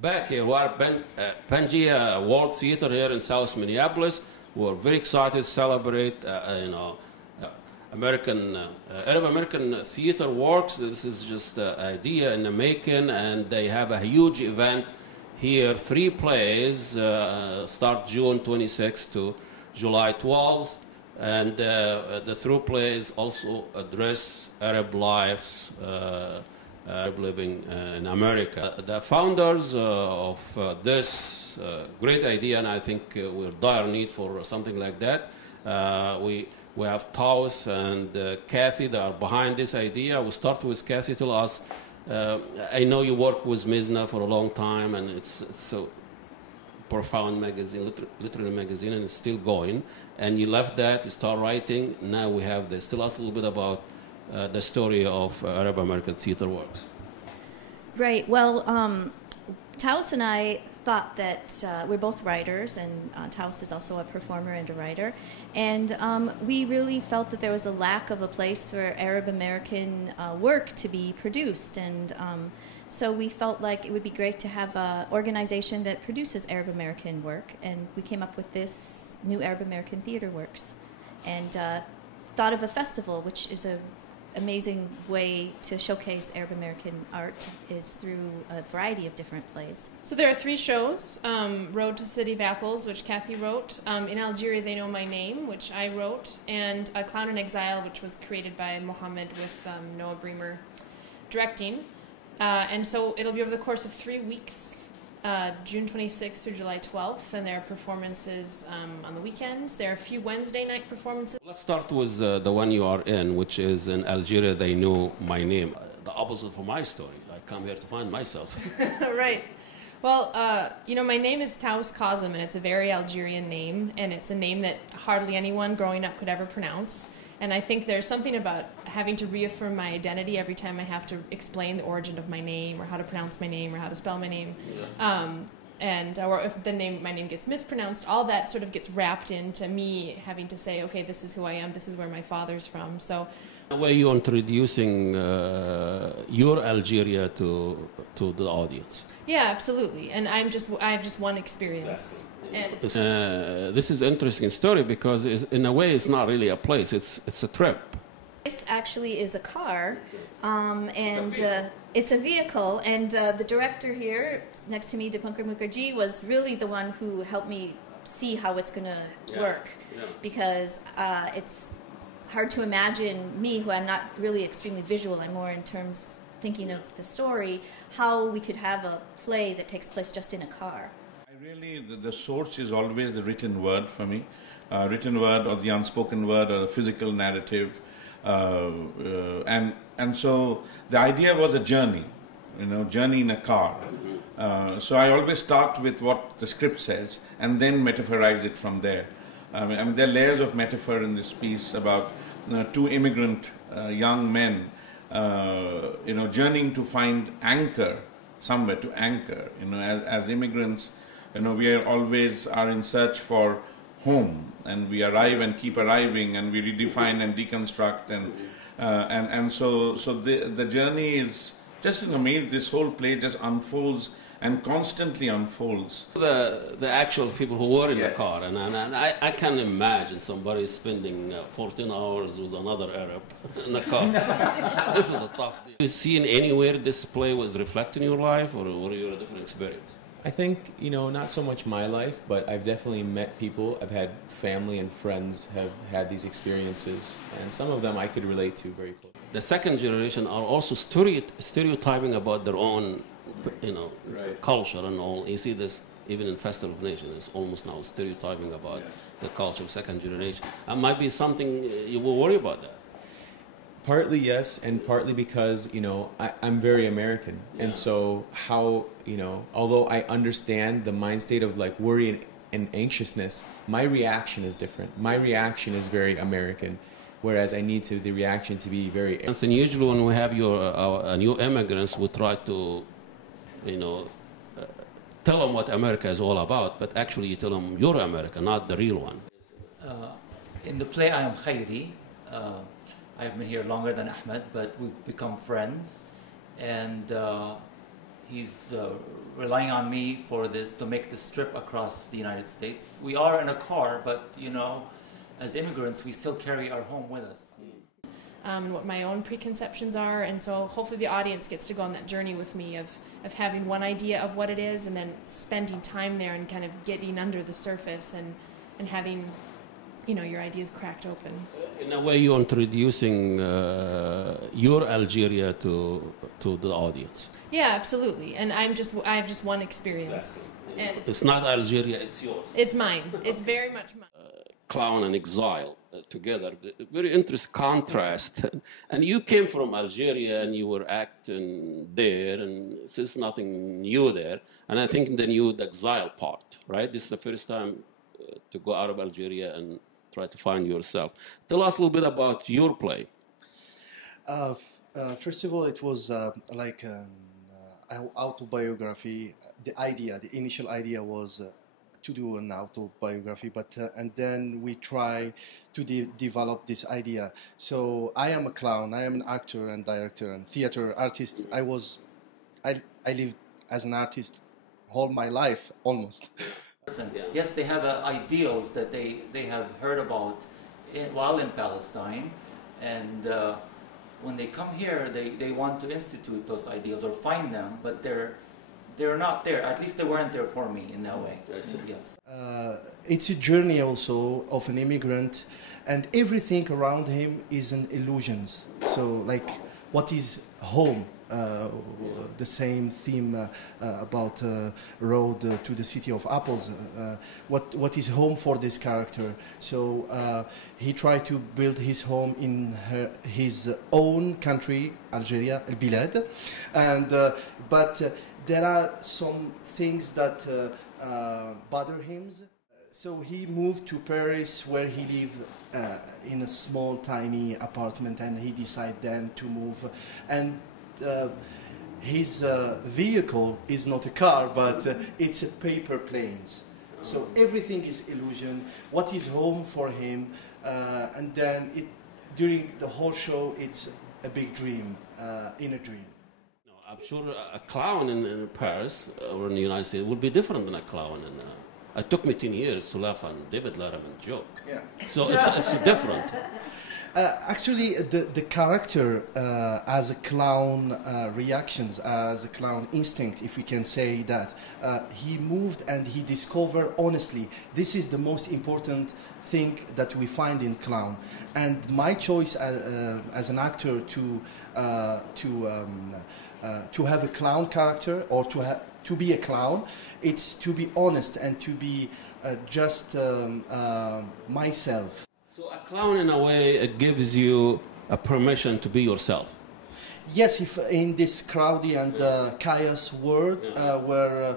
Back here, we are Pangea World Theater here in South Minneapolis. We're very excited to celebrate, Arab American theater works. This is just an idea in the making, and they have a huge event here. 3 plays start June 26th to July 12th, and the 3 plays also address Arab lives. Arab living in America. The founders of this great idea, and I think we're dire need for something like that. We have Taous and Kathy that are behind this idea. We start with Kathy. Tell us, I know you work with Mizna for a long time, and it's so profound magazine, literary magazine, and it's still going. And you left that, you start writing. Now we have this. Tell us a little bit about the story of Arab American theater works. Right. Well, Taous and I thought that we're both writers, and Taous is also a performer and a writer, and we really felt that there was a lack of a place for Arab American work to be produced, and so we felt like it would be great to have an organization that produces Arab American work, and we came up with this new Arab American Theater Works, and thought of a festival, which is a amazing way to showcase Arab American art is through a variety of different plays. So there are 3 shows, Road to the City of Apples, which Kathy wrote, in Algeria They Know My Name, which I wrote, and A Clown in Exile, which was created by Mohammed with Noah Bremer directing. And so it'll be over the course of 3 weeks, June 26th through July 12th, and there are performances on the weekends. There are a few Wednesday night performances. Let's start with the one you are in, which is in Algeria They Know My Name. The opposite for my story. I come here to find myself. Right. Well, my name is Taous Khazem, and it's a very Algerian name, and it's a name that hardly anyone growing up could ever pronounce. And I think there's something about having to reaffirm my identity every time I have to explain the origin of my name, or how to pronounce my name, or how to spell my name. Yeah. Or if my name gets mispronounced, all that sort of gets wrapped into me having to say, okay, this is who I am, this is where my father's from. So, were you introducing your Algeria to the audience? Yeah, absolutely. And I have just one experience. Exactly. And this is an interesting story because in a way it's not really a place, it's a trip. This actually is a car, and it's a vehicle, and the director here next to me, Dipankar Mukherjee, was really the one who helped me see how it's going to work, because it's hard to imagine me, who I'm not really extremely visual, I'm more in terms thinking of the story, how we could have a play that takes place just in a car. Really, the source is always the written word for me, written word or the unspoken word or the physical narrative, and so the idea was a journey, journey in a car. So I always start with what the script says and then metaphorize it from there. I mean there are layers of metaphor in this piece about 2 immigrant young men, journeying to find anchor somewhere to anchor. As immigrants. We are in search for home, and we arrive and keep arriving, and we redefine and deconstruct, and so the journey is just amazing. This whole play just unfolds and constantly unfolds. The actual people who were in the car, and I can imagine somebody spending 14 hours with another Arab in the car. This is the tough deal. Have you seen anywhere this play was reflecting your life, or your different experience? I think, not so much my life, but I've definitely met people. I've had family and friends have had these experiences, and some of them I could relate to very closely. The second generation are also stereotyping about their own, culture and all. You see this even in Festival of Nations. It's almost now stereotyping about the culture of second generation. And might be something you will worry about that. Partly yes, and partly because, I'm very American. And so how, although I understand the mind state of like worry and anxiousness, my reaction is different. My reaction is very American, whereas I need the reaction to be very... And usually when we have new immigrants, we try to, tell them what America is all about, but actually you tell them you're America, not the real one. In the play I am Khairi. I've been here longer than Ahmed, but we've become friends, and he's relying on me for this to make this trip across the United States. We are in a car, but you know, as immigrants, we still carry our home with us. And what my own preconceptions are, and so hopefully the audience gets to go on that journey with me of having one idea of what it is and then spending time there and kind of getting under the surface and having, you know, your ideas cracked open. In a way, you're introducing your Algeria to the audience. Yeah, absolutely. And I have just one experience. Exactly. And it's not Algeria, it's yours. it's mine. It's very much mine. Clown and exile together, very interesting contrast. And you came from Algeria and you were acting there, and this is nothing new there. And I think the new exile part, right? This is the first time to go out of Algeria and try to find yourself. Tell us a little bit about your play. First of all, it was like an autobiography. The initial idea was to do an autobiography, but and then we try to develop this idea. So I am a clown. I am an actor and director and theater artist. I lived as an artist all my life almost. Yes, they have ideals that they have heard about while in Palestine, and when they come here, they want to institute those ideals or find them, but they're not there. At least they weren't there for me in that way. Yes. It's a journey also of an immigrant, and everything around him is an illusion. So, like, what is home? The same theme about road to the city of apples. What is home for this character? So he tried to build his home in his own country, Algeria, Belahdan, and but there are some things that bother him. So he moved to Paris, where he lived in a small, tiny apartment, and he decided then to move. And his vehicle is not a car, but it's a paper planes. So everything is illusion. What is home for him? And then during the whole show, it's a big dream, in a dream. No, I'm sure a clown in Paris or in the United States would be different than a clown in. It took me 10 years to laugh on David Letterman joke. Yeah. So it's different. Actually, the character as a clown reactions, as a clown instinct, if we can say that, he moved and he discovered honestly. This is the most important thing that we find in clown. And my choice as an actor to have a clown character or to be a clown, it's to be honest and to be just myself. So a clown, in a way, it gives you a permission to be yourself. Yes, if in this crowded and chaos world where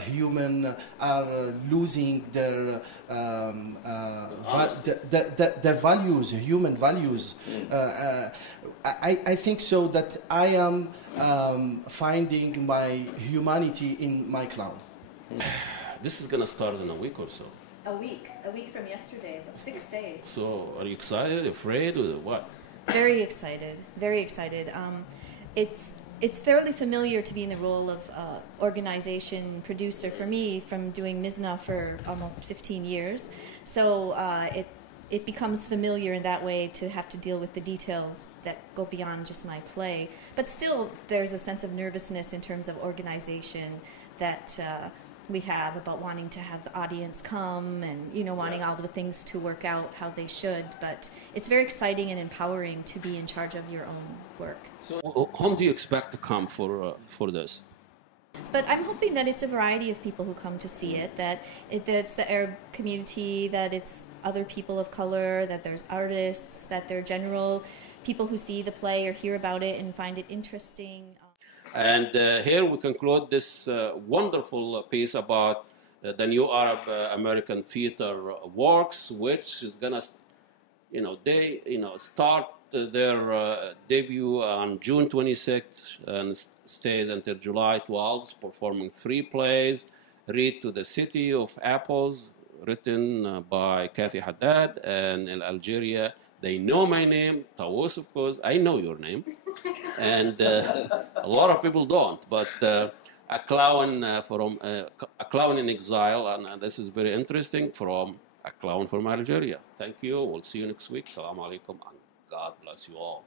humans are losing their values, human values, I think so that I am finding my humanity in my clown. This is going to start in a week or so. A week from yesterday, 6 days. So, are you excited, afraid, or what? Very excited, very excited. It's fairly familiar to be in the role of organization producer for me from doing Mizna for almost 15 years. So it becomes familiar in that way to have to deal with the details that go beyond just my play. But still, there's a sense of nervousness in terms of organization that we have about wanting to have the audience come and, you know, wanting all the things to work out how they should. But it's very exciting and empowering to be in charge of your own work. So whom do you expect to come for this? But I'm hoping that it's a variety of people who come to see it, that it's the Arab community, that it's other people of color, that there's artists, that there are general people who see the play or hear about it and find it interesting. And here we conclude this wonderful piece about the new Arab American theater works, which is gonna, start their debut on June 26th and stays until July 12th, performing 3 plays: Read to the City of Apples, written by Kathryn Haddad, and in Algeria, They Know My Name, Taous, of course, I know your name, and A lot of people don't, but a clown from a clown in exile, and this is very interesting, from a clown from Algeria. Thank you. We'll see you next week. Assalamu alaikum, and God bless you all.